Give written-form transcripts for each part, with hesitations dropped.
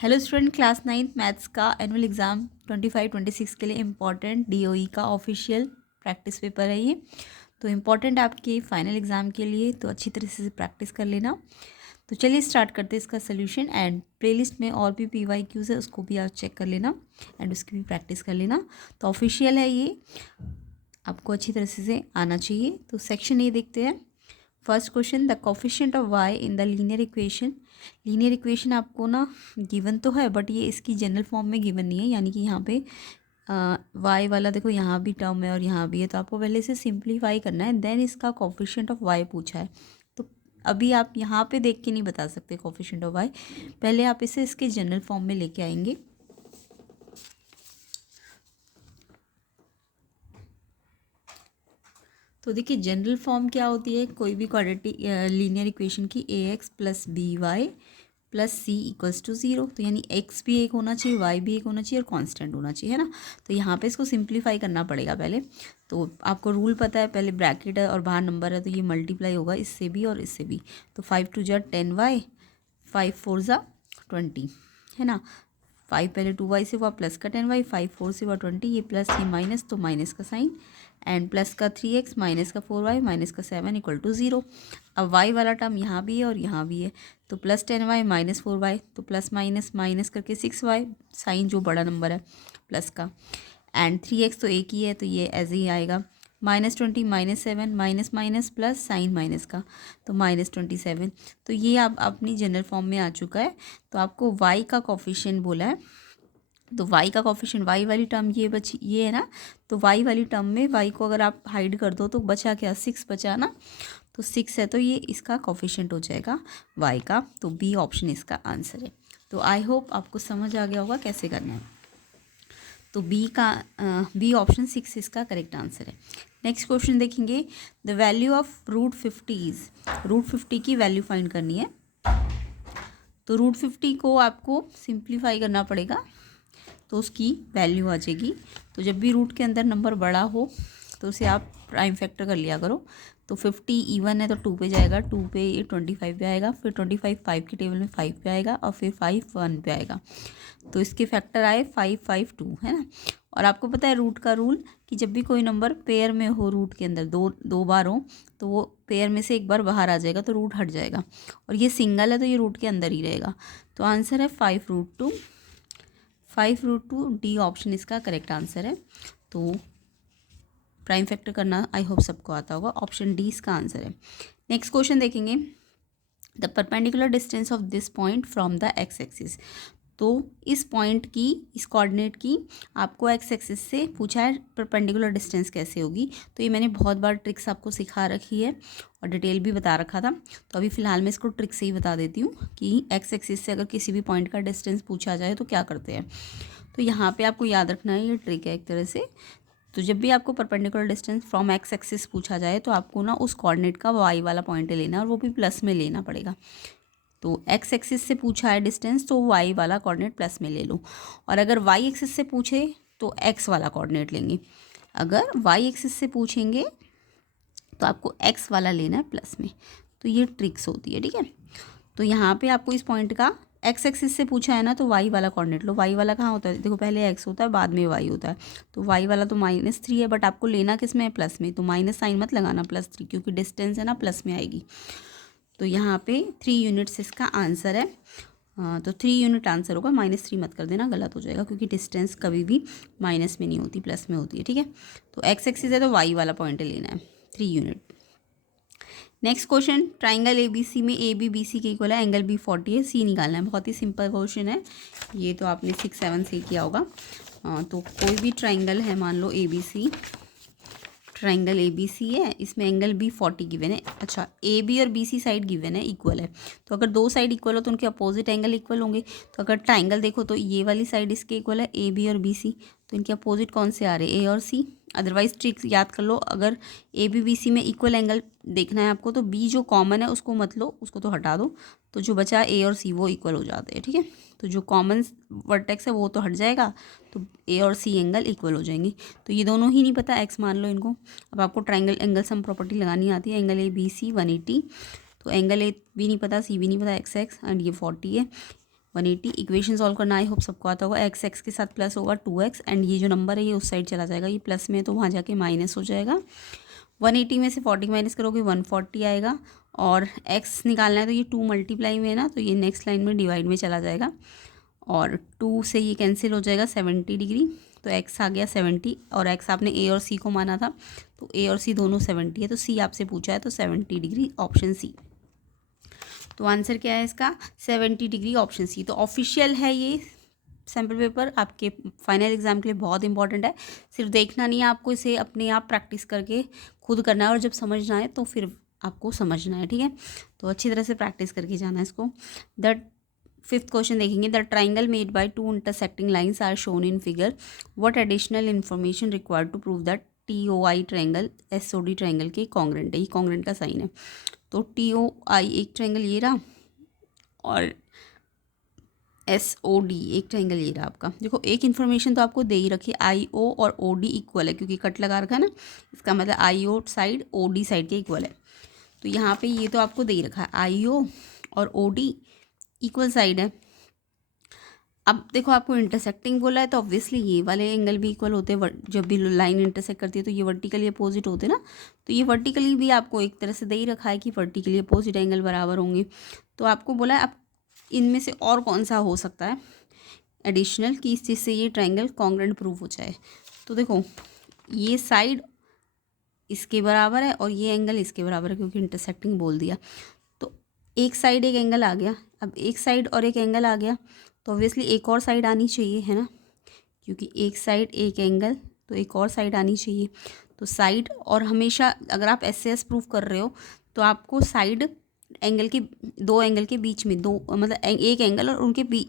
Hello student, class 9th maths का annual exam 25-26 के लिए इम्पॉर्टेंट डीओई का ऑफिशियल प्रैक्टिस पेपर है ये। तो इम्पॉर्टेंट आपके फाइनल एग्ज़ाम के लिए, तो अच्छी तरह से प्रैक्टिस कर लेना। तो चलिए स्टार्ट करते हैं इसका सोल्यूशन। एंड प्लेलिस्ट में और भी PYQs है, उसको भी आप चेक कर लेना एंड उसकी भी प्रैक्टिस कर लेना। तो ऑफिशियल है ये, आपको अच्छी तरह से आना चाहिए। तो सेक्शन ए देखते हैं। First question, the coefficient of y in the linear equation. Linear equation आपको ना गिवन तो है, बट ये इसकी जनरल फॉर्म में गिवन नहीं है, यानी कि यहाँ पे y वाला देखो यहाँ भी टर्म है और यहाँ भी है, तो आपको पहले इसे सिंप्लीफाई करना है, देन इसका कोफिशिएंट ऑफ y पूछा है। तो अभी आप यहाँ पे देख के नहीं बता सकते कोफिशिएंट ऑफ y, पहले आप इसे इसके जनरल फॉर्म में लेके आएंगे। तो देखिए जनरल फॉर्म क्या होती है, कोई भी क्वाड्रेटिक लीनियर इक्वेशन की, ax plus b y plus c equals to 0। तो यानी x भी एक होना चाहिए, y भी एक होना चाहिए और कांस्टेंट होना चाहिए, है ना। तो यहाँ पे इसको सिंप्लीफाई करना पड़ेगा पहले। तो आपको रूल पता है, पहले ब्रैकेट है और बाहर नंबर है, तो ये मल्टीप्लाई होगा इससे भी और इससे भी। तो 5 2 = 10y, 5 4 = 20, है ना। 5 पहले 2y से हुआ, प्लस का 10y, 5 4 से हुआ 20, ये प्लस ये माइनस, तो माइनस का साइन, एंड प्लस का 3x माइनस का 4y माइनस का 7 इक्वल टू 0। अब y वाला टर्म यहाँ भी है और यहाँ भी है, तो प्लस 10y माइनस 4y, तो प्लस माइनस माइनस करके 6y, साइन जो बड़ा नंबर है प्लस का, एंड 3x तो एक ही है, तो ये ऐसे ही आएगा। -20 -7 minus minus plus sign minus का, तो -27। तो ये आप अपनी जनरल फॉर्म में आ चुका है। तो आपको y का कोफिशिएंट बोला है, तो y का कोफिशिएंट, y वाली टर्म ये बची, ये है ना। तो y वाली टर्म में y को अगर आप हाइड कर दो तो बचा क्या, 6 बचा ना। तो 6 है, तो ये इसका कोफिशिएंट हो जाएगा y का। तो बी ऑप्शन इसका आंसर है। तो आई होप आपको समझ आ गया होगा कैसे करना है। तो बी ऑप्शन 6 इसका करेक्ट आंसर है। नेक्स्ट क्वेश्चन देखेंगे, द वैल्यू ऑफ √50 इज, √50 की वैल्यू फाइंड करनी है। तो √50 को आपको सिंप्लीफाई करना पड़ेगा, तो उसकी वैल्यू आ जाएगी। तो जब भी रूट के अंदर नंबर बड़ा हो तो उसे आप प्राइम फैक्टर कर लिया करो। तो 50 इवन है तो 2 पे जाएगा, 2 पे ये 25 पे आएगा, फिर 25 5 की टेबल में 5 पे आएगा और फिर 5 1 पे आएगा। तो इसके फैक्टर आए 5 5 2, है ना। और आपको पता है रूट का रूल, कि जब भी कोई नंबर पेयर में हो, रूट के अंदर दो बार हो, तो वो पेयर में से एक बार बाहर आ जाएगा तो रूट हट जाएगा, और ये सिंगल है तो ये रूट के अंदर ही रहेगा। तो आंसर है 5√2, 5√2, डी ऑप्शन इसका करेक्ट आंसर है। तो प्राइम फैक्टर करना आई होप सबको आता होगा, ऑप्शन डी इसका आंसर है। नेक्स्ट क्वेश्चन देखेंगे, the perpendicular distance of this point from the x axis. तो इस पॉइंट की, इस कोऑर्डिनेट की आपको एक्स एक्सिस से पूछा है परपेंडिकुलर डिस्टेंस कैसे होगी। तो ये मैंने बहुत बार ट्रिक्स आपको सिखा रखी है और डिटेल भी बता रखा था। तो अभी फ़िलहाल मैं इसको ट्रिक से ही बता देती हूँ कि एक्स एक्सिस से अगर किसी भी पॉइंट का डिस्टेंस पूछा जाए तो क्या करते हैं। तो यहाँ पे आपको याद रखना है, ये ट्रिक है एक तरह से। तो जब भी आपको perpendicular distance from x axis पूछा जाए तो आपको ना उस कोऑर्डिनेट का वाई वाला पॉइंट लेना है, और वो भी प्लस में लेना पड़ेगा। तो एक्स एक्सिस से पूछा है डिस्टेंस, तो वाई वाला कोऑर्डिनेट प्लस में ले लो। और अगर वाई एक्सिस से पूछे तो एक्स वाला कोऑर्डिनेट लेंगे। अगर वाई एक्सिस से पूछेंगे तो आपको एक्स वाला लेना है प्लस में। तो ये ट्रिक्स होती है, ठीक है। तो यहाँ पे आपको इस पॉइंट का एक्स एक्सिस से पूछा है ना, तो वाई वाला कोऑर्डिनेट लो। वाई वाला कहाँ होता है, देखो पहले एक्स होता है बाद में वाई होता है। तो वाई वाला तो -3 है, बट आपको लेना किस में है, प्लस में। तो माइनस साइन मत लगाना, +3, क्योंकि डिस्टेंस है ना प्लस में आएगी। तो यहाँ पे 3 यूनिट्स इसका आंसर है। तो 3 यूनिट आंसर होगा, -3 मत कर देना, गलत हो जाएगा, क्योंकि डिस्टेंस कभी भी माइनस में नहीं होती, प्लस में होती है, ठीक है। तो एक्स एक्सिस है तो वाई वाला पॉइंट लेना है, 3 unit. Next question, triangle ABC में AB BC के इक्वल है, एंगल B 40 है, C निकालना है। बहुत ही सिंपल क्वेश्चन है, ये तो आपने 6 7 से किया होगा। तो कोई भी ट्राइंगल है, मान लो ABC, ट्राइंगल ABC है, इसमें एंगल B 40 गिवन है। अच्छा, AB और BC साइड गिवन है, इक्वल है। तो अगर दो साइड इक्वल हो तो उनके अपोजिट एंगल इक्वल होंगे। तो अगर ट्राइंगल देखो तो ये वाली साइड इसके इक्वल है, AB और BC, तो इनके अपोजिट कौन से आ रहे हैं, A और C। अदरवाइज ट्रिक्स याद कर लो, अगर AB BC में इक्वल एंगल देखना है आपको, तो B जो कॉमन है उसको मत लो, उसको तो हटा दो, तो जो बचा A और C वो इक्वल हो जाते हैं, ठीक है। तो जो कॉमन वर्टेक्स है वो तो हट जाएगा, तो A और C एंगल इक्वल हो जाएंगे। तो ये दोनों ही नहीं पता, एक्स मान लो इनको। अब आपको ट्राइंगल एंगल सम प्रॉपर्टी लगानी आती है, एंगल ABC 180, तो एंगल A भी नहीं पता, C भी नहीं पता, एक्स एक्स, एंड ये 40 है। 180। इक्वेशन सॉल्व करना आई होप सबको आता होगा। एक्स एक्स के साथ प्लस होगा 2x एंड ये जो नंबर है ये उस साइड चला जाएगा, ये प्लस में तो वहाँ जाके माइनस हो जाएगा। 180 में से 40 माइनस करोगे 140 आएगा, और x निकालना है तो ये 2 मल्टीप्लाई में है ना, तो ये नेक्स्ट लाइन में डिवाइड में चला जाएगा, और 2 से ये कैंसिल हो जाएगा 70 डिग्री, तो x आ गया 70, और x आपने a और c को माना था, तो a और c दोनों 70 है, तो c आपसे पूछा है तो 70 डिग्री ऑप्शन सी। तो आंसर क्या है इसका 70 डिग्री ऑप्शन सी। तो ऑफिशियल है ये सैम्पल पेपर, आपके फाइनल एग्जाम के लिए बहुत इंपॉर्टेंट है। सिर्फ देखना नहीं है आपको, इसे अपने आप प्रैक्टिस करके खुद करना है, और जब समझना है तो फिर आपको समझना है, ठीक है। तो अच्छी तरह से प्रैक्टिस करके जाना है इसको। द 5th क्वेश्चन देखेंगे। The triangle made by 2 intersecting lines are shown in figure, what additional information required to prove that TOI triangle SOD triangle के कॉन्ग्रेंट है। ये कॉन्ग्रेंट का साइन है। तो TOI एक ट्राइंगल ये रहा, और SOD एक ट्राइंगल ये रहा आपका। देखो एक इन्फॉर्मेशन तो आपको दे ही रखी, IO और OD इक्वल है, क्योंकि कट लगा रखा है ना, इसका मतलब IO साइड OD साइड के इक्वल है। तो यहाँ पे ये तो आपको दे ही रखा है, IO और OD इक्वल साइड है। अब देखो आपको इंटरसेक्टिंग बोला है, तो ऑब्वियसली ये वाले एंगल भी इक्वल होते हैं। जब भी लाइन इंटरसेक्ट करती है तो ये वर्टिकली अपोजिट होते हैं ना, तो ये वर्टिकली भी आपको एक तरह से दे ही रखा है कि वर्टिकली अपोजिट एंगल बराबर होंगे। तो आपको बोला है अब इनमें से और कौन सा हो सकता है एडिशनल कि इस चीज़ से ये ट्राइंगल कॉन्ग्रेंट प्रूव हो जाए। तो देखो ये साइड इसके बराबर है और ये एंगल इसके बराबर है, क्योंकि इंटरसेक्टिंग बोल दिया। तो एक साइड एक एंगल आ गया, अब एक साइड और एक एंगल आ गया, तो ऑब्वियसली एक और साइड आनी चाहिए, है ना, क्योंकि एक साइड एक एंगल, तो एक और साइड आनी चाहिए। तो साइड, और हमेशा अगर आप SAS प्रूव कर रहे हो तो आपको साइड एंगल के, दो एंगल के बीच में, दो मतलब एक एंगल और उनके बीच,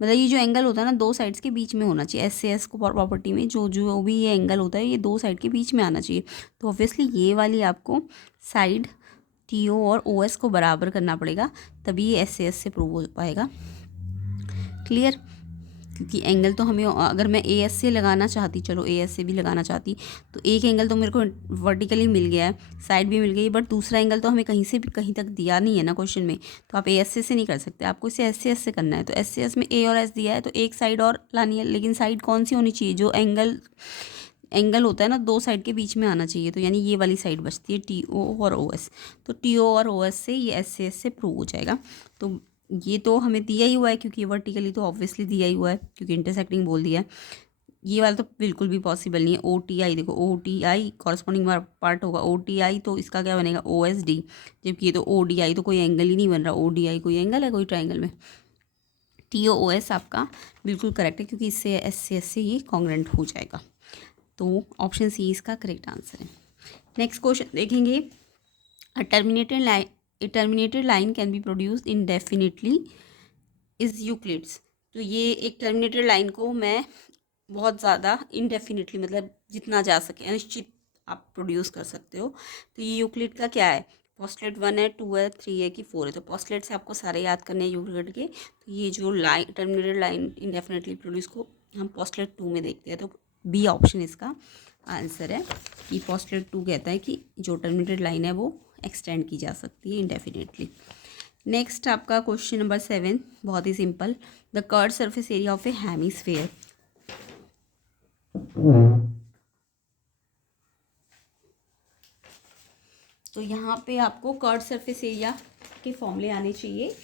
मतलब ये जो एंगल होता है ना दो साइड्स के बीच में होना चाहिए। SAS को प्रॉपर्टी में जो जो भी ये एंगल होता है ये दो साइड के बीच में आना चाहिए। तो ऑब्वियसली ये वाली आपको साइड TO और OS को बराबर करना पड़ेगा, तभी ये SAS से प्रूव हो पाएगा। क्लियर, क्योंकि एंगल तो हमें, अगर मैं AS से लगाना चाहती, चलो AS से भी लगाना चाहती, तो एक एंगल तो मेरे को वर्टिकली मिल गया है, साइड भी मिल गई, बट दूसरा एंगल तो हमें कहीं से भी कहीं तक दिया नहीं है ना क्वेश्चन में, तो आप AS से नहीं कर सकते, आपको इसे SAS से करना है। तो SAS में A और S दिया है, तो एक साइड और लानी है, लेकिन साइड कौन सी होनी चाहिए, जो एंगल होता है ना दो साइड के बीच में आना चाहिए, तो यानी ये वाली साइड बचती है TO और OS। तो TO और OS से ये SAS से प्रूव हो जाएगा। तो ये तो हमें दिया ही हुआ है, क्योंकि वर्टिकली तो ऑब्वियसली दिया ही हुआ है, क्योंकि इंटरसेक्टिंग बोल दिया है। ये वाला तो बिल्कुल भी पॉसिबल नहीं है। OTI देखो, OTI कॉरस्पॉन्डिंग पार्ट होगा, OTI तो इसका क्या बनेगा OSD, जबकि ये तो ODI, तो कोई एंगल ही नहीं बन रहा। ODI कोई एंगल है कोई ट्राइंगल में। TOOS आपका बिल्कुल करेक्ट है, क्योंकि इससे SAS से ये कॉन्ग्रेंट हो जाएगा। तो ऑप्शन सी इसका करेक्ट आंसर है। नेक्स्ट क्वेश्चन देखेंगे। A terminated line can be produced indefinitely is Euclid's। तो ये एक टर्मिनेटेड लाइन को मैं बहुत ज़्यादा इनडेफिनेटली, मतलब जितना जा सके अनिश्चित आप प्रोड्यूस कर सकते हो। तो ये यूक्लिड का क्या है, पोस्टलेट 1 है, 2 है, 3 है कि 4 है। तो पोस्टलेट से आपको सारे याद करने हैं यूक्लिड के। तो ये जो line terminated line indefinitely produce को हम पोस्टलेट 2 में देखते हैं। तो B ऑप्शन इसका आंसर है, कि पोस्टलेट 2 कहता है कि जो टर्मिनेटेड लाइन है वो एक्सटेंड की जा सकती है इंडेफिनेटली। नेक्स्ट आपका क्वेश्चन नंबर 7, बहुत ही simple. The curve surface area of a hemisphere. तो यहाँ पे आपको कर्व सरफेस एरिया के फॉर्मूले आने चाहिए।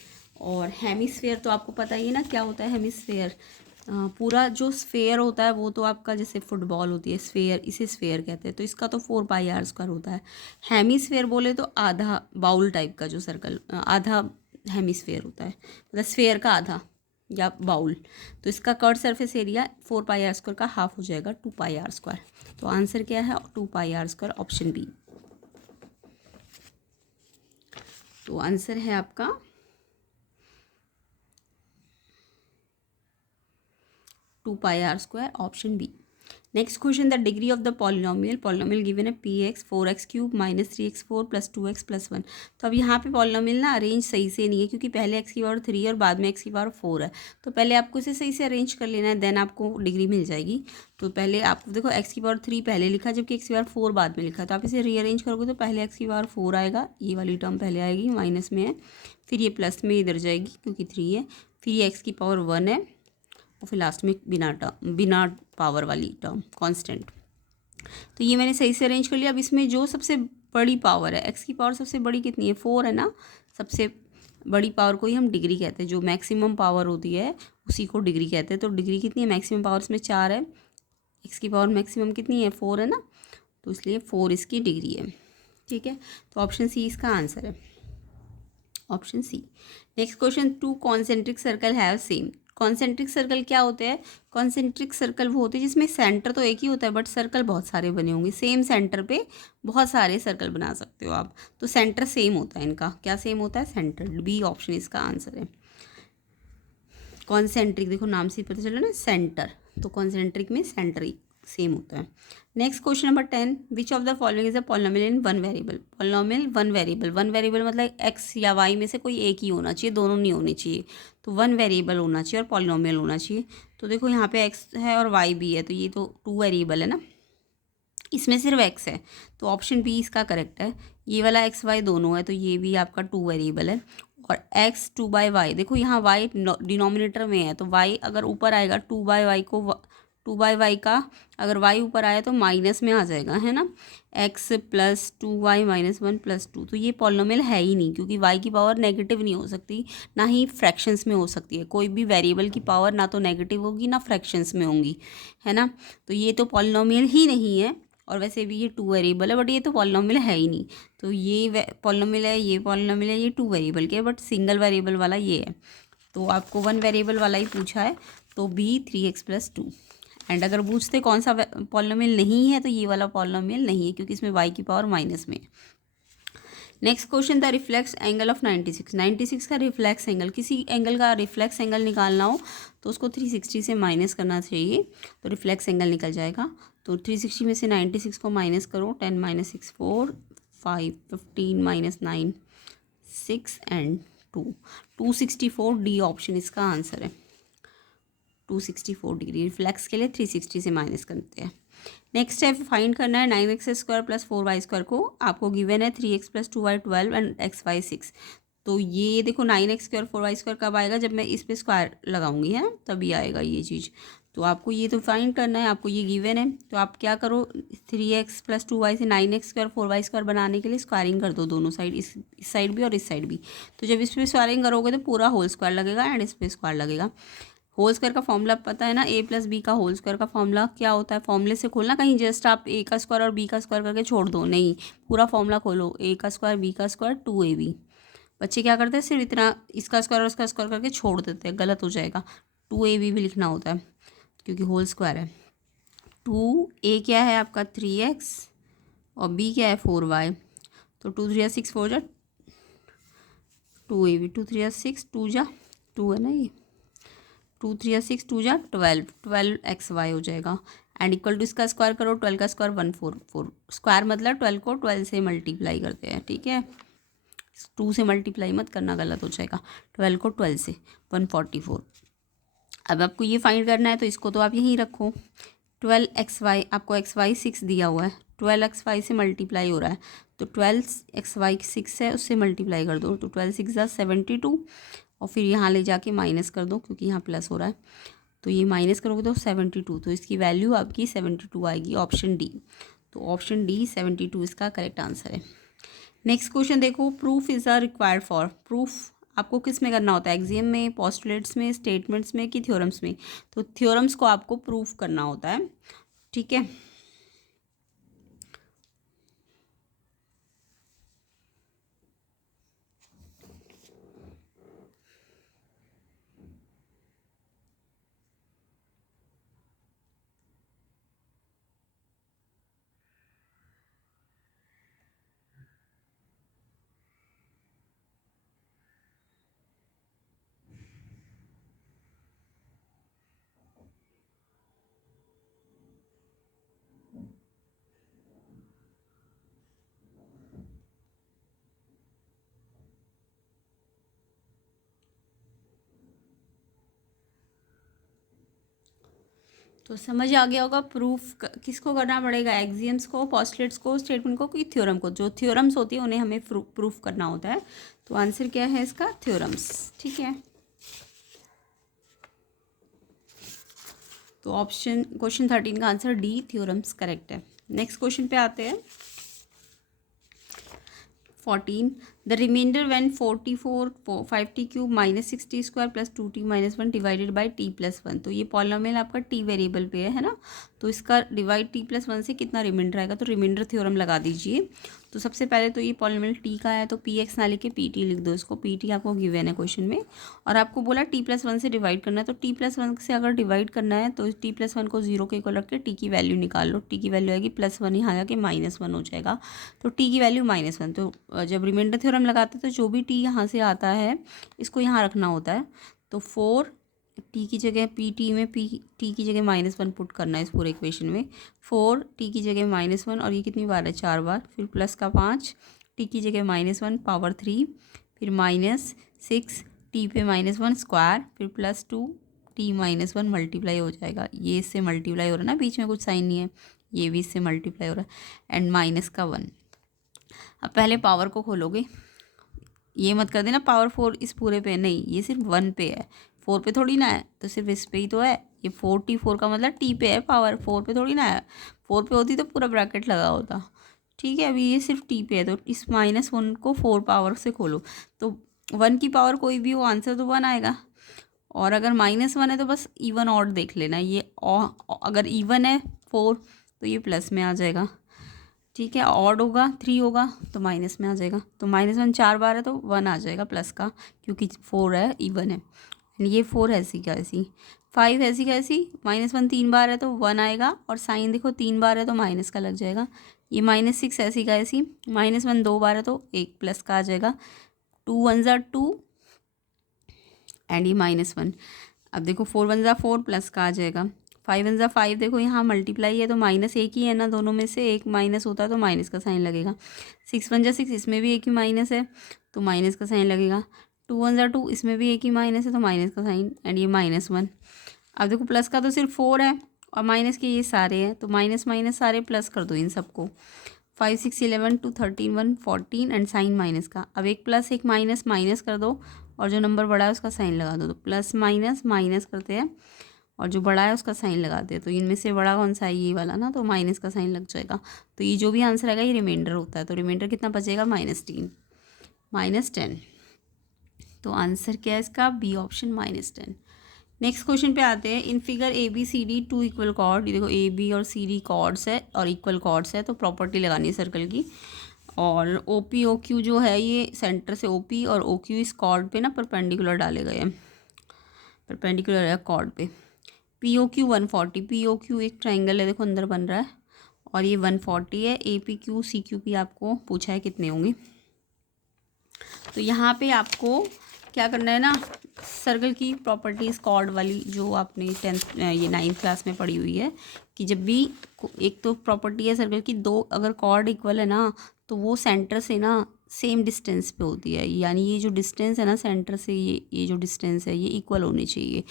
और हेमिस्फेयर तो आपको पता ही है ना क्या होता है हेमिस्फेयर। पूरा जो स्फेयर होता है वो तो आपका जैसे फुटबॉल होती है स्फेयर, इसे स्फेयर कहते हैं। तो इसका तो 4πr² होता है। हेमिस्फेयर बोले तो आधा बाउल टाइप का जो सर्कल, आधा हेमिस्फेयर होता है, मतलब स्फेयर का आधा या बाउल। तो इसका कर्व सरफेस एरिया 4πr² का हाफ हो जाएगा 2πr²। तो आंसर क्या है 2πr², ऑप्शन बी। तो आंसर है आपका 2πr², option B. Next question, the degree of the polynomial given है px 4x³ - 3x4 + 2x + 1। तो अब यहाँ पे पॉलिनोमियल ना अरेंज सही से नहीं है, क्योंकि पहले x की पावर 3 और बाद में x की पावर 4 है। तो पहले आपको इसे सही से अरेंज कर लेना है, देन आपको डिग्री मिल जाएगी। तो पहले आपको देखो x की पावर 3 पहले लिखा, जबकि x की पावर 4 बाद में लिखा। तो आप इसे रीअरेंज करोगे तो पहले x की पावर 4 आएगा, ये वाली टर्म पहले आएगी, माइनस में है, फिर ये प्लस में इधर जाएगी क्योंकि 3 है, फिर ये एक्स की पावर 1 है और फिर लास्ट में बिना पावर वाली टर्म कांस्टेंट। तो ये मैंने सही से अरेंज कर लिया। अब इसमें जो सबसे बड़ी पावर है, एक्स की पावर सबसे बड़ी कितनी है, 4 है ना। सबसे बड़ी पावर को ही हम डिग्री कहते हैं, जो मैक्सिमम पावर होती है उसी को डिग्री कहते हैं। तो डिग्री कितनी है, मैक्सिमम पावर इसमें 4 है, एक्स की पावर मैक्सिमम कितनी है, 4 है ना, तो इसलिए 4 इसकी डिग्री है। ठीक है, तो ऑप्शन सी इसका आंसर है, option C. Next question, 2 concentric circle have same. Concentric circle क्या होते हैं, कॉन्सेंट्रिक सर्कल वो होते हैं जिसमें सेंटर तो एक ही होता है बट सर्कल बहुत सारे बने होंगे। सेम सेंटर पे बहुत सारे सर्कल बना सकते हो आप, तो सेंटर सेम होता है इनका। क्या सेम होता है, सेंटर। बी ऑप्शन इसका आंसर है। कॉन्सेंट्रिक देखो नाम से पता चला ना, सेंटर, तो कॉन्सेंट्रिक में सेंटर ही सेम होता है। Next question number 10, which of the following is a polynomial in one variable. Polynomial one variable, one variable मतलब एक्स या वाई में से कोई एक ही होना चाहिए, दोनों नहीं होने चाहिए। तो वन वेरिएबल होना चाहिए और पॉलिनोमियल होना चाहिए। तो देखो यहाँ पे एक्स है और वाई भी है, तो ये तो 2 वेरिएबल है ना, इसमें सिर्फ एक्स है, तो ऑप्शन बी इसका करेक्ट है। ये वाला एक्स वाई दोनों है, तो ये भी आपका 2 वेरिएबल है। और एक्स 2/y, देखो यहाँ y डिनोमिनेटर में है, तो y अगर ऊपर आएगा 2/y को 2/y का अगर y ऊपर आया तो माइनस में आ जाएगा, है ना। x + 2y - 1 + 2, तो ये पॉलिनोमियल है ही नहीं, क्योंकि y की पावर नेगेटिव नहीं हो सकती, ना ही फ्रैक्शंस में हो सकती है। कोई भी वेरिएबल की पावर ना तो नेगेटिव होगी ना फ्रैक्शंस में होंगी, है ना। तो ये तो पॉलिनोमियल ही नहीं है। और वैसे भी ये 2 वेरिएबल है, बट ये तो पॉलिनोमियल है ही नहीं। तो ये पॉलिनोमियल है, ये पॉलिनोमियल है, ये 2 वेरिएबल के, बट सिंगल वेरिएबल वाला ये है। तो आपको 1 वेरिएबल वाला ही पूछा है, तो बी 3x + 2। एंड अगर पूछते कौन सा पॉलिनोमियल नहीं है, तो ये वाला पॉलिनोमियल नहीं है, क्योंकि इसमें y की पावर माइनस में है। Next question, the reflex angle of 96। 96 का रिफ्लेक्स एंगल, किसी एंगल का रिफ्लेक्स एंगल निकालना हो तो उसको 360 से माइनस करना चाहिए, तो रिफ्लेक्स एंगल निकल जाएगा। तो 360 में से 96 को माइनस करो, 10 - 6 4 5 15 - 9 6 एंड 2 264। डी ऑप्शन इसका आंसर है, 264 डिग्री। रिफ्लेक्स के लिए 360 से माइनस करते हैं। नेक्स्ट है, फाइंड करना है 9x² + 4y² को। आपको गिवन है 3x + 2y 12 एंड xy 6। तो ये देखो 9x² 4y² कब आएगा, जब मैं इस पे स्क्वायर लगाऊंगी, है ना, तभी आएगा ये चीज़। तो आपको ये तो फाइंड करना है, आपको ये गिवन है। तो आप क्या करो, 3x + 2y से 9x² 4y² बनाने के लिए स्क्वायरिंग कर दो दोनों साइड, इस साइड भी और इस साइड भी। तो जब इस पर स्क्वायरिंग करोगे तो पूरा होल स्क्वायर लगेगा एंड इस पर स्क्वायर लगेगा। होल स्क्वायर का फॉर्मूला पता है ना, a + b का होल स्क्वायर का फॉर्मूला क्या होता है। फॉर्मूले से खोलना, कहीं जस्ट आप a का स्क्वायर और b का स्क्वायर करके छोड़ दो, नहीं, पूरा फॉर्मूला खोलो। a का स्क्वायर b का स्क्वायर 2ab। बच्चे क्या करते हैं, सिर्फ इतना इसका स्क्वायर और उसका स्क्वायर करके छोड़ देते हैं, गलत हो जाएगा। 2ab भी लिखना होता है क्योंकि होल स्क्वायर है। 2a क्या है आपका 3x और b क्या है 4y। तो 2 3 6 4 जा 2ab, 2 3 6 2 जा 2 है ना, ये 2 3 6 2 जा 12xy हो जाएगा। एंड इक्वल टू इसका स्क्वायर करो, 12 का स्क्वायर 144। स्क्वायर मतलब 12 को 12 से मल्टीप्लाई करते हैं, ठीक है। 2 से मल्टीप्लाई मत करना, गलत हो जाएगा। 12 को 12 से 144। अब आपको ये फाइंड करना है, तो इसको तो आप यहीं रखो। 12xy, आपको xy 6 दिया हुआ है, 12xy से मल्टीप्लाई हो रहा है, तो 12xy 6 है, उससे मल्टीप्लाई कर दो। तो 12 6 जा 72 और फिर यहाँ ले जाके माइनस कर दो, क्योंकि यहाँ प्लस हो रहा है, तो ये माइनस करोगे तो 72। तो इसकी वैल्यू आपकी 72 आएगी, ऑप्शन डी। तो ऑप्शन डी 72 इसका करेक्ट आंसर है। नेक्स्ट क्वेश्चन देखो, proof is required for. Proof आपको किस में करना होता है, एग्जाम में, पोस्टुलेट्स में, स्टेटमेंट्स में कि थ्योरम्स में। तो थ्योरम्स को आपको प्रूफ करना होता है, ठीक है। तो समझ आ गया होगा, प्रूफ किसको करना पड़ेगा, एक्सियम्स को, पोस्टुलेट्स को, स्टेटमेंट को कि थ्योरम को। जो थ्योरम्स होती है उन्हें हमें प्रूफ करना होता है। तो आंसर क्या है इसका, थ्योरम्स, ठीक है। तो ऑप्शन क्वेश्चन 13 का आंसर डी थ्योरम्स करेक्ट है। नेक्स्ट क्वेश्चन पे आते हैं 14 the remainder when 44 5t cube minus 6t square plus 2t minus 1 divided by t plus 1। तो ये पॉलिनोमियल आपका t वेरिएबल पे है ना, तो इसका डिवाइड t प्लस 1 से कितना रिमाइंडर आएगा, तो रिमाइंडर थ्योरम लगा दीजिए। तो सबसे पहले तो ये पॉलिनोमियल t का है तो px ना लिख के pt लिख दो, इसको pt आपको गिवन है क्वेश्चन में, और आपको बोला t प्लस 1 से डिवाइड करना है। तो t प्लस 1 से अगर डिवाइड करना है तो t प्लस 1 को 0 के इक्वल रख के t की वैल्यू निकाल लो। t की वैल्यू आएगी +1, यहाँ आके -1 हो जाएगा, तो t की वैल्यू -1। तो जब रिमाइंडर थ्योरम लगाते हैं तो जो भी t यहाँ से आता है इसको यहाँ रखना होता है। तो 4 t की जगह pt में t की जगह -1 पुट करना है इस पूरे इक्वेशन में। 4 t की जगह -1, और ये कितनी बार है 4 बार, फिर प्लस का 5 t की जगह -1 पावर 3, फिर -6 t पे -1 स्क्वायर, फिर +2 t -1 मल्टीप्लाई हो जाएगा। ये इससे मल्टीप्लाई हो रहा है ना, बीच में कुछ साइन नहीं है, ये भी इससे मल्टीप्लाई हो रहा है, एंड माइनस का 1। अब पहले पावर को खोलोगे, ये मत कर देना पावर 4 इस पूरे पे, नहीं ये सिर्फ 1 पे है, 4 पे थोड़ी ना है, तो सिर्फ इस पे ही तो है। ये 4t4 का मतलब t पे है पावर, 4 पे थोड़ी ना है, 4 पे होती तो पूरा ब्रैकेट लगा होता। ठीक है, अभी ये सिर्फ t पे है, तो इस -1 को 4 पावर से खोलो, तो 1 की पावर कोई भी हो आंसर तो 1 आएगा। और अगर -1 है तो बस इवन ऑड देख लेना, ये अगर इवन है 4 तो ये प्लस में आ जाएगा। ठीक है, ऑड होगा 3 होगा तो माइनस में आ जाएगा। तो -1 4 बार है तो 1 आ जाएगा प्लस का, क्योंकि 4 है इवन है। ये 4 ऐसी का ऐसी, 5 ऐसी का ऐसी, -1 3 बार है तो 1 आएगा, और साइन देखो 3 बार है तो माइनस का लग जाएगा। ये -6 ऐसी का ऐसी, -1 2 बार है तो 1 प्लस का आ जाएगा। 2 1 ज़ा 2 एंड ये -1। अब देखो 4 1 ज़ा 4 प्लस का आ जाएगा, 5 1 ज़ा 5, देखो यहाँ मल्टीप्लाई है तो माइनस एक ही है ना, दोनों में से एक माइनस होता है तो माइनस का साइन लगेगा। 6 1 ज़ा 6, इसमें भी एक ही माइनस है तो माइनस का साइन लगेगा। 2 1 ज़ा 2, इसमें भी एक ही माइनस है तो माइनस का साइन, एंड ये -1। अब देखो प्लस का तो सिर्फ 4 है और माइनस के ये सारे हैं, तो माइनस माइनस सारे प्लस कर दो इन सबको। 5 6 11 2 13 1 14 एंड साइन माइनस का। अब एक प्लस एक माइनस माइनस कर दो, और जो नंबर बड़ा है उसका साइन लगा दो। तो प्लस माइनस माइनस करते हैं और जो बड़ा है उसका साइन लगाते हैं, तो इनमें से बड़ा कौन सा है, ये वाला ना, तो माइनस का साइन लग जाएगा। तो ये जो भी आंसर आएगा ये रिमाइंडर होता है, तो रिमाइंडर कितना बचेगा -10। तो आंसर क्या है इसका, बी ऑप्शन -10। नेक्स्ट क्वेश्चन पे आते हैं। In figure ABCD 2 equal cord, ये देखो AB और CD कॉर्ड्स है और इक्वल कॉर्ड्स है, तो प्रॉपर्टी लगानी है सर्कल की। और OP OQ जो है ये सेंटर से OP और OQ इस कॉर्ड पे ना परपेंडिकुलर डाले गए हैं, परपेंडिकुलर है कॉर्ड पे। POQ 140, POQ एक ट्राइंगल है देखो अंदर बन रहा है, और ये 140 है। APQ CQP आपको पूछा है कितने होंगे। तो यहाँ पे आपको क्या करना है ना, सर्कल की प्रॉपर्टीज कॉर्ड वाली जो आपने 10th ये 9th क्लास में पढ़ी हुई है, कि जब भी एक तो प्रॉपर्टी है सर्कल की, दो अगर कॉर्ड इक्वल है ना तो वो सेंटर से ना सेम डिस्टेंस पे होती है, यानी ये जो डिस्टेंस है ना सेंटर से, ये जो डिस्टेंस है ये इक्वल होनी चाहिए।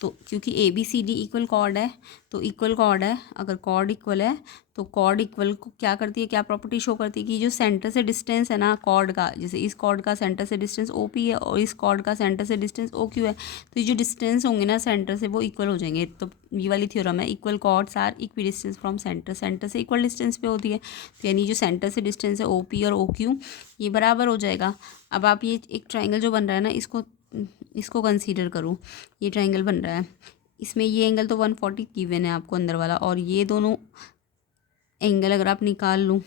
तो क्योंकि ABCD इक्वल कॉर्ड है, तो इक्वल कॉर्ड है, अगर कॉर्ड इक्वल है तो कॉर्ड इक्वल को क्या करती है, क्या प्रॉपर्टी शो करती है कि जो सेंटर से डिस्टेंस है ना कॉर्ड का, जैसे इस कॉर्ड का सेंटर से डिस्टेंस OP है और इस कॉर्ड का सेंटर से डिस्टेंस OQ है, तो ये जो डिस्टेंस होंगे ना सेंटर से वो इक्वल हो जाएंगे। तो ये वाली थ्योरम है, equal chords are equidistance from centre, centre से इक्वल डिस्टेंस पे होती है, तो यानी जो सेंटर से डिस्टेंस है OP और OQ ये बराबर हो जाएगा। अब आप ये एक ट्राइंगल जो बन रहा है ना इसको कंसीडर करो, ये ट्राइंगल बन रहा है, इसमें ये एंगल तो 140 गिवन है आपको अंदर वाला, और ये दोनों एंगल अगर आप निकाल लूँ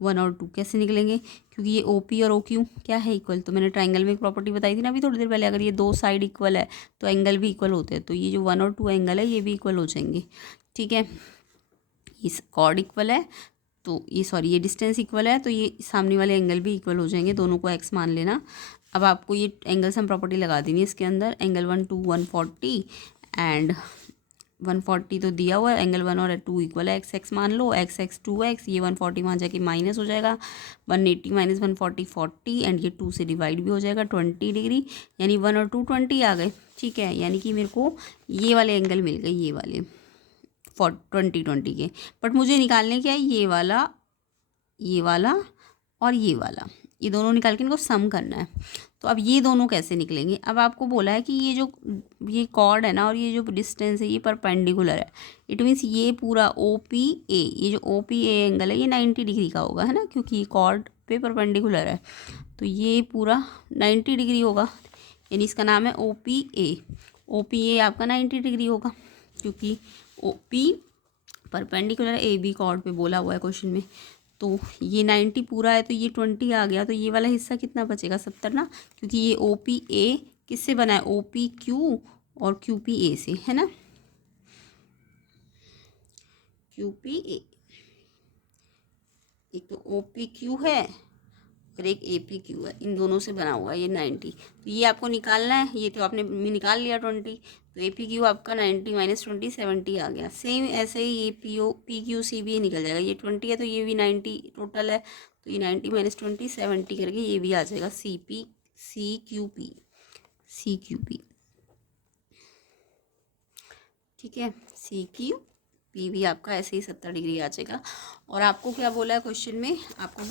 1 और 2 कैसे निकलेंगे, क्योंकि ये OP और OQ क्या है इक्वल। तो मैंने ट्राइंगल में एक प्रॉपर्टी बताई थी ना अभी थोड़ी देर पहले, अगर ये दो साइड इक्वल है तो एंगल भी इक्वल होते हैं, तो ये जो 1 और 2 एंगल है ये भी इक्वल हो जाएंगे। ठीक है, इस कॉर्ड इक्वल है तो ये ये डिस्टेंस इक्वल है तो ये सामने वाले एंगल भी इक्वल हो जाएंगे, दोनों को x मान लेना। अब आपको ये एंगल सम प्रॉपर्टी लगा देनी है इसके अंदर, एंगल 1 2 140 एंड 140 तो दिया हुआ है, एंगल 1 और 2 इक्वल है, x मान लो, x 2x, ये 140 वहाँ जाके माइनस हो जाएगा, 180 माइनस 140 40 एंड ये 2 से डिवाइड भी हो जाएगा 20 डिग्री, यानी 1 और 2 20 आ गए। ठीक है, यानी कि मेरे को ये वाले एंगल मिल गए, ये वाले 20 के, बट मुझे निकालने क्या है ये वाला और ये वाला, ये दोनों निकाल के इनको सम करना है। तो अब ये दोनों कैसे निकलेंगे? अब आपको बोला है कि ये कॉर्ड है ना और ये जो डिस्टेंस है ये परपेंडिकुलर है। इट मीन्स ये पूरा OPA, ये जो OPA एंगल है ये 90 डिग्री का होगा, है ना, क्योंकि ये कॉर्ड पे परपेंडिकुलर है। तो ये पूरा 90 डिग्री होगा, यानी इसका नाम है OPA। OPA आपका 90 डिग्री होगा, क्योंकि OP परपेंडिकुलर AB कॉर्ड पे बोला हुआ है क्वेश्चन में। तो ये 90 पूरा है तो ये 20 आ गया, तो ये वाला हिस्सा कितना बचेगा? 70 ना, क्योंकि ये OPA किससे बना है? OPQ और QPA से, है ना, QPA। एक तो OPQ है और एक APQ है, इन दोनों से बना हुआ है ये 90। तो ये आपको निकालना है, ये तो आपने निकाल लिया 20, तो APQ आपका 90 माइनस 20 70 आ गया। सेम ऐसे ही ये PQC भी निकल जाएगा, ये 20 है तो ये भी 90 टोटल है, तो ये 90 माइनस 20 70 करके ये भी आ जाएगा CQP। ठीक है, CQP भी आपका ऐसे ही 70 डिग्री आ जाएगा। और आपको क्या बोला है क्वेश्चन में? आपको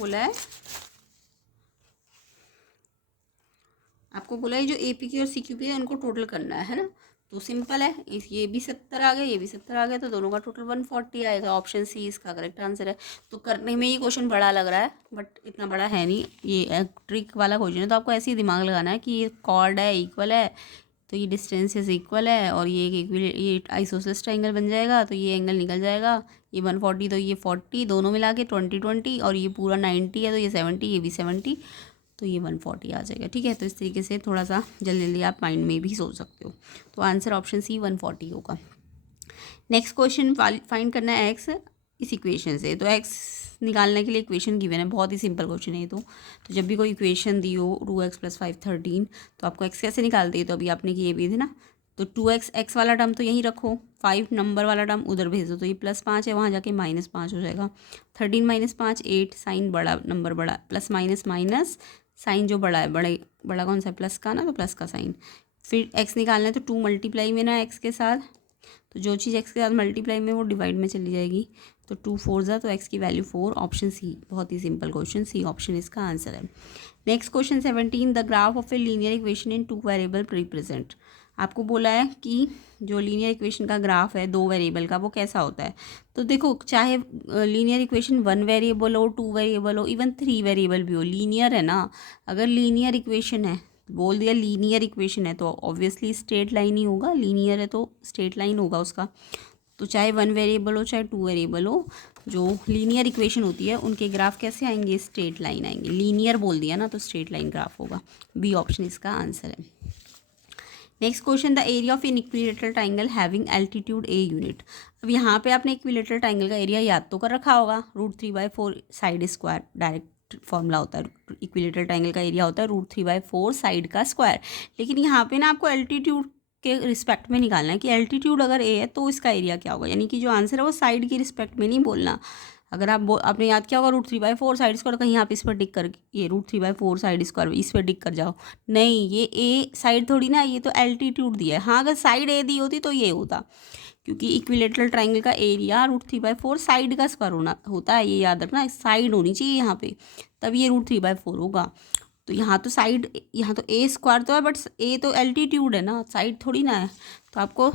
बोला है जो APQ और CQP है उनको टोटल करना है ना। तो सिंपल है, ये भी 70 आ गया, ये भी 70 आ गया, तो दोनों का टोटल 140 आएगा। ऑप्शन C इसका करेक्ट आंसर है। तो करने में ये क्वेश्चन बड़ा लग रहा है बट इतना बड़ा है नहीं, ये ट्रिक वाला क्वेश्चन है। तो आपको ऐसे ही दिमाग लगाना है कि ये कॉर्ड है, इक्वल है, तो ये डिस्टेंसेस इक्वल है और ये आइसोसेलेस ट्रायंगल बन जाएगा, तो ये एंगल निकल जाएगा। ये 140 तो ये 40, दोनों मिला के 20 और ये पूरा 90 है तो ये 70, ये भी 70, तो ये 140 आ जाएगा। ठीक है, तो इस तरीके से थोड़ा सा जल्दी जल्दी आप माइंड में भी सोच सकते हो। तो आंसर ऑप्शन C 140 होगा। नेक्स्ट क्वेश्चन फाइंड करना है x इस इक्वेशन से। तो x निकालने के लिए इक्वेशन गिवन है, बहुत ही सिंपल क्वेश्चन है ये। तो जब भी कोई इक्वेशन दी हो 2x + 5 13, तो आपको x कैसे निकालते हैं? तो अभी आपने किए भी थे ना, तो 2x x वाला टर्म तो यहीं रखो, 5 नंबर वाला टर्म उधर भेज दो, तो ये +5 है, वहाँ जाके -5 हो जाएगा। 13 - 5 8, साइन बड़ा नंबर बड़ा, प्लस माइनस माइनस, साइन जो बड़ा है, बड़ा कौन सा है? प्लस का ना, तो प्लस का साइन। फिर x निकालना है तो 2 मल्टीप्लाई में ना x के साथ, तो जो चीज़ x के साथ मल्टीप्लाई में वो डिवाइड में चली जाएगी, तो 2 4 ज़ा, तो x की वैल्यू 4। ऑप्शन C, बहुत ही सिंपल क्वेश्चन, C ऑप्शन इसका आंसर है। Next question 17, the graph of a linear equation in 2 variable represent. आपको बोला है कि जो लीनियर इक्वेशन का ग्राफ है 2 वेरिएबल का, वो कैसा होता है? तो देखो, चाहे लीनियर इक्वेशन 1 वेरिएबल हो, 2 वेरिएबल हो, इवन 3 वेरिएबल भी हो, लीनियर है ना। अगर लीनियर इक्वेशन है, बोल दिया लीनियर इक्वेशन है, तो ऑब्वियसली स्ट्रेट लाइन ही होगा। लीनियर है तो स्ट्रेट लाइन होगा उसका। तो चाहे 1 वेरिएबल हो चाहे 2 वेरिएबल हो, जो लीनियर इक्वेशन होती है उनके ग्राफ कैसे आएंगे? स्ट्रेट लाइन आएंगे। लीनियर बोल दिया ना, तो स्ट्रेट लाइन ग्राफ होगा। बी ऑप्शन इसका आंसर है। Next question, the area of an equilateral triangle having altitude A unit. अब यहाँ पे आपने इक्विलेटरल ट्राइंगल का एरिया याद तो कर रखा होगा, √3/4 साइड स्क्वायर। डायरेक्ट फॉर्मूला होता है, इक्विलेटरल ट्राइंगल का एरिया होता है √3/4 साइड का स्क्वायर। लेकिन यहाँ पे ना आपको एल्टीट्यूड के रिस्पेक्ट में निकालना है कि एल्टीट्यूड अगर A है तो इसका एरिया क्या होगा। यानी कि जो आंसर है वो साइड के रिस्पेक्ट में नहीं बोलना। अगर आपने याद किया होगा √3/4 साइड स्क्वायर, कहीं आप इस पर टिक कर, ये √3/4 साइड स्क्वायर इस पर टिक कर जाओ, नहीं, ये A साइड थोड़ी ना, ये तो एल्टीट्यूड दिया है। हाँ, अगर साइड A दी होती तो ये होता, क्योंकि इक्विलेटरल ट्राइंगल का एरिया √3/4 साइड का स्क्वायर होता है, ये याद रखना। साइड होनी चाहिए यहाँ पे, तब ये √3/4 होगा। तो यहाँ तो साइड, यहाँ तो A स्क्वायर तो है बट A तो एल्टीट्यूड है ना, साइड थोड़ी ना है। तो आपको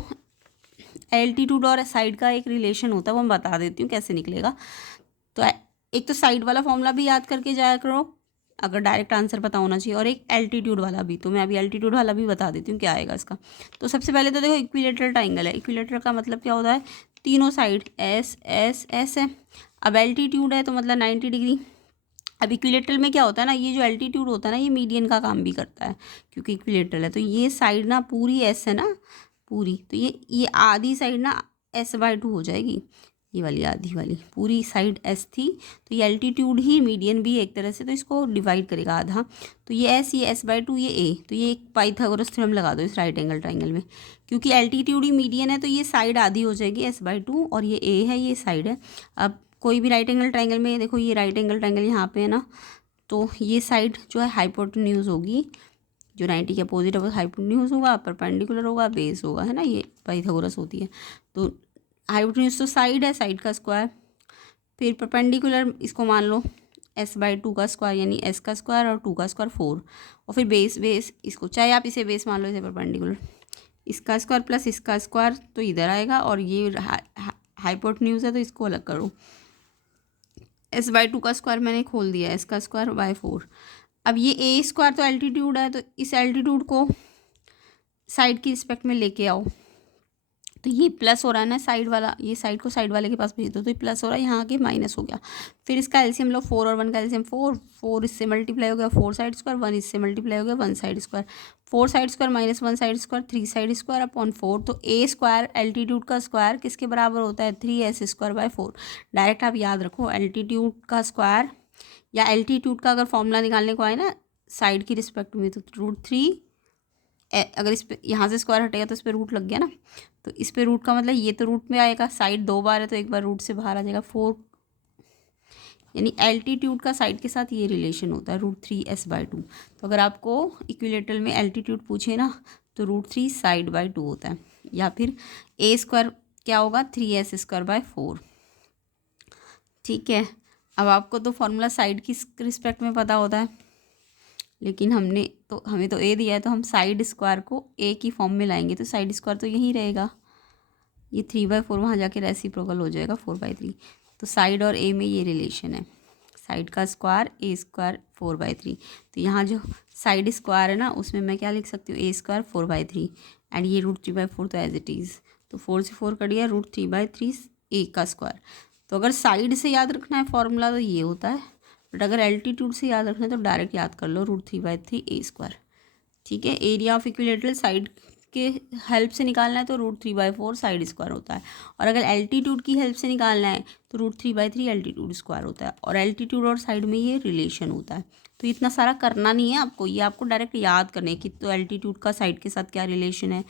एल्टीट्यूड और साइड का एक रिलेशन होता है, वो मैं बता देती हूँ कैसे निकलेगा। तो एक तो साइड वाला फॉर्मूला भी याद करके जाया करो अगर डायरेक्ट आंसर पता होना चाहिए, और एक एल्टीट्यूड वाला भी। तो मैं अभी एल्टीट्यूड वाला भी बता देती हूँ क्या आएगा इसका। तो सबसे पहले तो देखो, इक्विलेटरल ट्राइंगल है, इक्विलेटरल का मतलब क्या होता है? तीनों साइड S S S है। अब एल्टीट्यूड है तो मतलब 90 डिग्री। अब इक्विलेटरल में क्या होता है ना, ये जो एल्टीट्यूड होता है ना, ये मीडियन का काम भी करता है, क्योंकि इक्विलेटरल है। तो ये साइड ना पूरी S है ना, पूरी, तो ये आधी साइड ना S/2 हो जाएगी। ये वाली आधी वाली पूरी साइड S थी, तो ये एल्टीट्यूड ही मीडियन भी एक तरह से, तो इसको डिवाइड करेगा आधा। तो ये S, ये S/2, ये A, तो ये एक पाइथागोरस थ्योरम लगा दो इस राइट एंगल ट्राइंगल में, क्योंकि एल्टीट्यूड ही मीडियन है, तो ये साइड आधी हो जाएगी S/2, और ये A है, ये साइड है। अब कोई भी राइट एंगल ट्राइंगल में देखो, ये राइट एंगल ट्राइंगल यहाँ पे है ना, तो ये साइड जो है हाइपोटेन्यूज होगी, जो 90 के अपोजिट है वो हाइपोटेन्यूज होगा, परपेंडिकुलर होगा, बेस होगा, है ना, ये पाइथागोरस होती है। तो हाइपोटेन्यूज तो साइड है, साइड का स्क्वायर, फिर परपेंडिकुलर इसको मान लो s/2 का स्क्वायर यानी s का स्क्वायर और 2 का स्क्वायर 4 और फिर बेस इसको चाहे आप इसे बेस मान लो, इसे परपेंडिकुलर, इसका स्क्वायर प्लस इसका स्क्वायर तो इधर आएगा और ये हाइपोटेन्यूज है तो इसको अलग करो। s/2 का स्क्वायर मैंने खोल दिया, s का स्क्वायर बाय 4। अब ये a स्क्वायर तो एल्टीट्यूड है, तो इस एल्टीट्यूड को साइड की रिस्पेक्ट में लेके आओ, तो ये प्लस हो रहा है ना साइड वाला, ये साइड को साइड वाले के पास भेज दो तो ये प्लस हो रहा है, यहाँ आके माइनस हो गया। फिर इसका एलसीएम लो, 4 और 1 का एलसीएम 4, 4 इससे मल्टीप्लाई हो गया 4 साइड स्क्वायर, 1 इससे मल्टीप्लाई हो गया 1 side square, 4 side square minus 1 side square 3 side square upon 4। तो a स्क्वायर एल्टीट्यूड का स्क्वायर किसके बराबर होता है 3s स्क्वायर बाय 4। डायरेक्ट आप याद रखो, एल्टीट्यूड का स्क्वायर या एल्टीट्यूड का अगर फॉर्मूला निकालने को आए ना साइड की रिस्पेक्ट में, तो √3, अगर इस पे यहाँ से स्क्वायर हटेगा तो इस पर रूट लग गया ना, तो इस पे रूट का मतलब ये तो रूट में आएगा, साइड 2 बार है तो एक बार रूट से बाहर आ जाएगा 4, यानी एल्टीट्यूड का साइड के साथ ये रिलेशन होता है √3s/2। तो अगर आपको इक्विलेटरल में एल्टीट्यूड पूछे ना तो √3 साइड बाय 2 होता है, या फिर a स्क्वायर क्या होगा 3s स्क्वायर बाय 4। ठीक है, अब आपको तो फॉर्मूला साइड की रिस्पेक्ट में पता होता है, लेकिन हमें तो a दिया है तो हम साइड स्क्वायर को a की फॉर्म में लाएंगे, तो साइड स्क्वायर तो यहीं रहेगा, ये 3/4 वहाँ जाके रेसिप्रोकल हो जाएगा 4/3। तो साइड और a में ये रिलेशन है, साइड का स्क्वायर a स्क्वायर 4/3। तो यहाँ जो साइड स्क्वायर है ना उसमें मैं क्या लिख सकती हूँ a स्क्वायर 4/3 एंड ये √3/4 तो एज इट इज़, तो 4 से 4 कट गया √3/3 a का स्क्वायर। तो अगर साइड से याद रखना है फॉर्मूला तो ये होता है, बट अगर एल्टीट्यूड से याद रखना है तो डायरेक्ट याद कर लो √3/3 a स्क्वायर। ठीक है, एरिया ऑफ इक्विलेटरल साइड के हेल्प से निकालना है तो √3/4 साइड स्क्वायर होता है, और अगर एल्टीट्यूड की हेल्प से निकालना है तो √3/3 एल्टीट्यूड स्क्वायर होता है, और एल्टीट्यूड और साइड में ये रिलेशन होता है। तो इतना सारा करना नहीं है आपको, ये आपको डायरेक्ट याद करने है कि तो एल्टीट्यूड का साइड के साथ क्या रिलेशन है,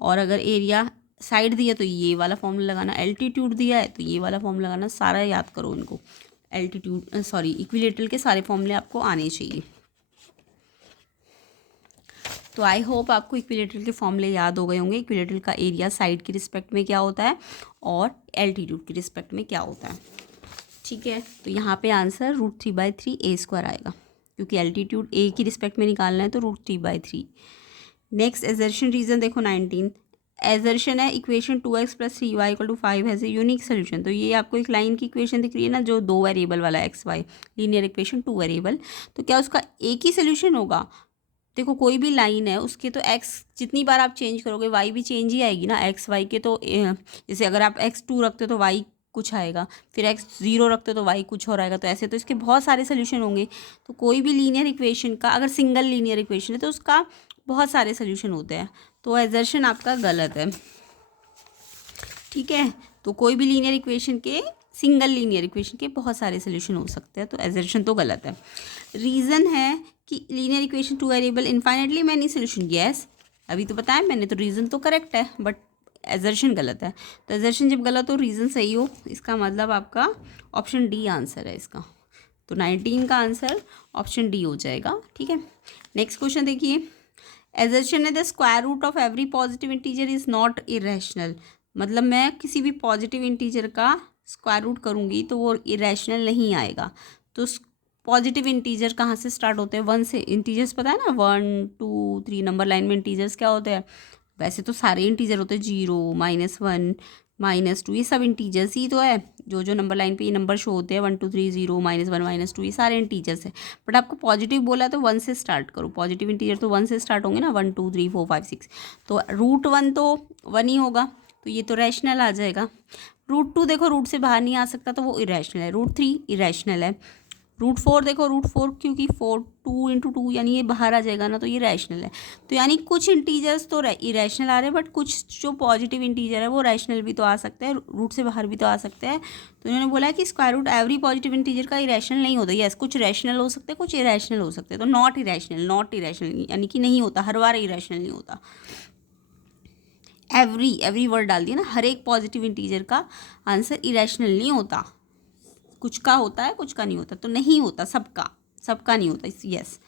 और अगर एरिया साइड दिया तो ये वाला फॉर्मूला लगाना, एल्टीट्यूड दिया है तो ये वाला फॉर्मूला लगाना, सारा याद करो इनको। एल्टीट्यूड इक्विलेटरल के सारे फॉर्मूले आपको आने चाहिए। तो आई होप आपको इक्विलेटरल के फॉर्मूले याद हो गए होंगे, इक्विलेटरल का एरिया साइड की रिस्पेक्ट में क्या होता है और एल्टीट्यूड की रिस्पेक्ट में क्या होता है। ठीक है, तो यहाँ पे आंसर √3/3 a स्क्वायर आएगा, क्योंकि एल्टीट्यूड a की रिस्पेक्ट में निकालना है तो √3/3। नेक्स्ट एजर्शन रीजन देखो 19, एजर्शन है equation 2x + 3y = 5 has a unique solution. तो ये आपको एक लाइन की इक्वेशन दिख रही है ना जो 2 वेरिएबल वाला x y, linear equation 2 variable, तो क्या उसका एक ही सोल्यूशन होगा। देखो कोई भी लाइन है उसके तो x जितनी बार आप चेंज करोगे y भी चेंज ही आएगी ना, x y के तो जैसे अगर आप x2 रखते हो तो y कुछ आएगा, फिर x0 रखते हो तो y कुछ और आएगा, तो ऐसे तो इसके बहुत सारे सोल्यूशन होंगे। तो कोई भी लीनियर इक्वेशन का अगर सिंगल लीनियर इक्वेशन है तो उसका बहुत सारे सोल्यूशन होते हैं, तो एजर्शन आपका गलत है। ठीक है, तो कोई भी लीनियर इक्वेशन के सिंगल लीनियर इक्वेशन के बहुत सारे सोल्यूशन हो सकते हैं, तो एजर्शन तो गलत है। रीज़न है कि linear equation 2 variable infinitely many solution, yes अभी तो बताया मैंने, तो रीज़न तो करेक्ट है बट एजर्शन गलत है। तो एजर्शन जब गलत हो रिजन सही हो, इसका मतलब आपका ऑप्शन डी आंसर है इसका। तो 19 का आंसर ऑप्शन डी हो जाएगा। ठीक है, नेक्स्ट क्वेश्चन देखिए, एजर्शन है the square root of every positive integer is not irrational. मतलब मैं किसी भी पॉजिटिव इंटीजर का स्क्वायर रूट करूँगी तो वो इरेशनल नहीं आएगा। तो पॉजिटिव इंटीजर कहाँ से स्टार्ट होते हैं, 1 से। इंटीजर्स पता है ना 1 2 3 नंबर लाइन में इंटीजर्स क्या होते हैं, वैसे तो सारे इंटीजर होते हैं, 0 -1 -2 ये सब इंटीजर्स ही तो है। जो नंबर लाइन पे ये नंबर शो होते हैं 1 2 3 0 -1 -2 ये सारे इंटीजर्स हैं। बट आपको पॉजिटिव बोला तो 1 से स्टार्ट करो, पॉजिटिव इंटीजर तो 1 से स्टार्ट होंगे ना, 1 2 3 4 5 6, तो √1 तो 1 ही होगा, तो ये तो रैशनल आ जाएगा। √2 देखो रूट से बाहर नहीं आ सकता तो वो इरेशनल है। √3 इरेशनल है। √4 देखो √4 क्योंकि 4 2 × 2 यानी ये बाहर आ जाएगा ना, तो ये रैशनल है। तो यानी कुछ इंटीजर्स तो इरेशनल आ रहे हैं, बट कुछ जो पॉजिटिव इंटीजर है वो रैशनल भी तो आ सकते हैं, रूट से बाहर भी तो आ सकते हैं। तो इन्होंने बोला है कि square root every positive integer का इरेशनल नहीं होता। यस, कुछ रैशनल हो सकते हैं, कुछ इरेशनल हो सकते हैं। तो नॉट इरेशनल यानी कि नहीं होता, हर बार इरेशनल नहीं होता। एवरी वर्ड डाल दिया ना, हर एक पॉजिटिव इंटीजर का आंसर इरेशनल नहीं होता, कुछ का होता है कुछ का नहीं होता, तो नहीं होता, सबका नहीं होता। यस,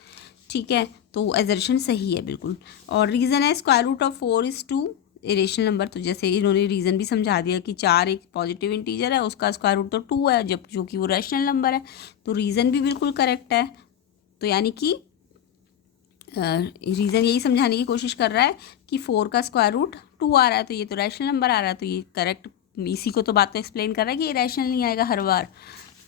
ठीक है, तो एजर्शन सही है बिल्कुल। और रीज़न है square root of 4 = 2 irrational number, तो जैसे इन्होंने रीज़न भी समझा दिया कि 4 एक पॉजिटिव इंटीजर है, उसका स्क्वायर रूट तो 2 है, जब जो कि वो रैशनल नंबर है, तो रीज़न भी बिल्कुल करेक्ट है। तो यानी कि रीज़न यही समझाने की कोशिश कर रहा है कि 4 का स्क्वायर रूट 2 आ रहा है, तो ये तो रैशनल नंबर आ रहा है, तो ये करेक्ट, इसी को तो बात तो एक्सप्लेन कर रहा है कि ये रैशनल नहीं आएगा हर बार।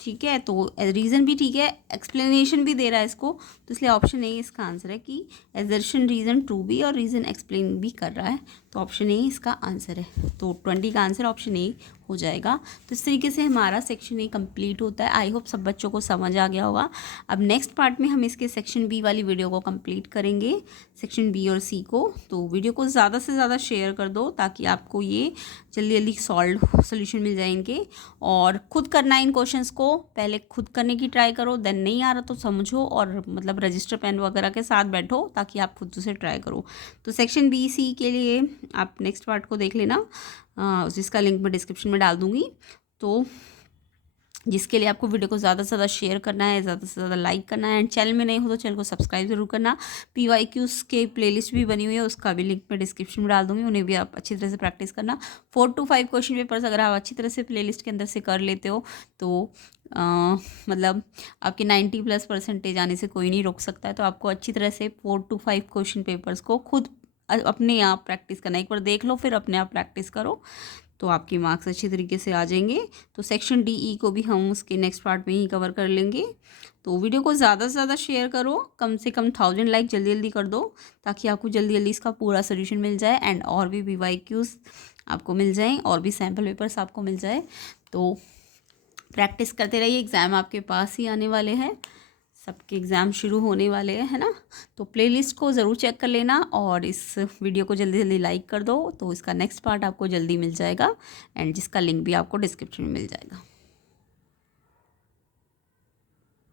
ठीक है, तो रीज़न भी ठीक है, एक्सप्लेनेशन भी दे रहा है इसको, तो इसलिए ऑप्शन ए इसका आंसर है कि एजर्शन रीज़न ट्रू भी और रीज़न एक्सप्लेन भी कर रहा है, तो ऑप्शन ए इसका आंसर है। तो 20 का आंसर ऑप्शन ए हो जाएगा। तो इस तरीके से हमारा सेक्शन ए कंप्लीट होता है। आई होप सब बच्चों को समझ आ गया होगा। अब नेक्स्ट पार्ट में हम इसके सेक्शन बी वाली वीडियो को कंप्लीट करेंगे, सेक्शन बी और सी को। तो वीडियो को ज़्यादा से ज़्यादा शेयर कर दो ताकि आपको ये जल्दी जल्दी सॉल्व सोल्यूशन मिल जाए इनके, और खुद करना है इन क्वेश्चंस को, पहले खुद करने की ट्राई करो, देन नहीं आ रहा तो समझो और मतलब रजिस्टर पेन वगैरह के साथ बैठो ताकि आप खुद से ट्राई करो। तो सेक्शन बी सी के लिए आप नेक्स्ट पार्ट को देख लेना, जिसका लिंक मैं डिस्क्रिप्शन में डाल दूँगी। तो जिसके लिए आपको वीडियो को ज़्यादा से ज़्यादा शेयर करना है, ज़्यादा से ज़्यादा लाइक करना है, एंड चैनल में नहीं हो तो चैनल को सब्सक्राइब जरूर करना। PYQs के प्लेलिस्ट भी बनी हुई है, उसका भी लिंक मैं डिस्क्रिप्शन में डाल दूँगी, उन्हें भी आप अच्छी तरह से प्रैक्टिस करना। 4 to 5 क्वेश्चन पेपर्स अगर आप अच्छी तरह से प्लेलिस्ट के अंदर से कर लेते हो तो मतलब आपके 90+ % आने से कोई नहीं रोक सकता है। तो आपको अच्छी तरह से 4 to 5 क्वेश्चन पेपर्स को खुद अपने आप प्रैक्टिस करना, एक बार देख लो फिर अपने आप प्रैक्टिस करो, तो आपके मार्क्स अच्छी तरीके से आ जाएंगे। तो सेक्शन DE को भी हम उसके नेक्स्ट पार्ट में ही कवर कर लेंगे। तो वीडियो को ज़्यादा से ज़्यादा शेयर करो, कम से कम 1000 लाइक जल्दी जल्दी कर दो ताकि आपको जल्दी जल्दी इसका पूरा सोल्यूशन मिल जाए, एंड और भी PYQs आपको मिल जाएँ और भी सैम्पल पेपर्स आपको मिल जाए। तो प्रैक्टिस करते रहिए, एग्ज़ाम आपके पास ही आने वाले हैं, सबके एग्ज़ाम शुरू होने वाले हैं, है ना। तो प्लेलिस्ट को ज़रूर चेक कर लेना और इस वीडियो को जल्दी जल्दी लाइक कर दो, तो इसका नेक्स्ट पार्ट आपको जल्दी मिल जाएगा, एंड जिसका लिंक भी आपको डिस्क्रिप्शन में मिल जाएगा।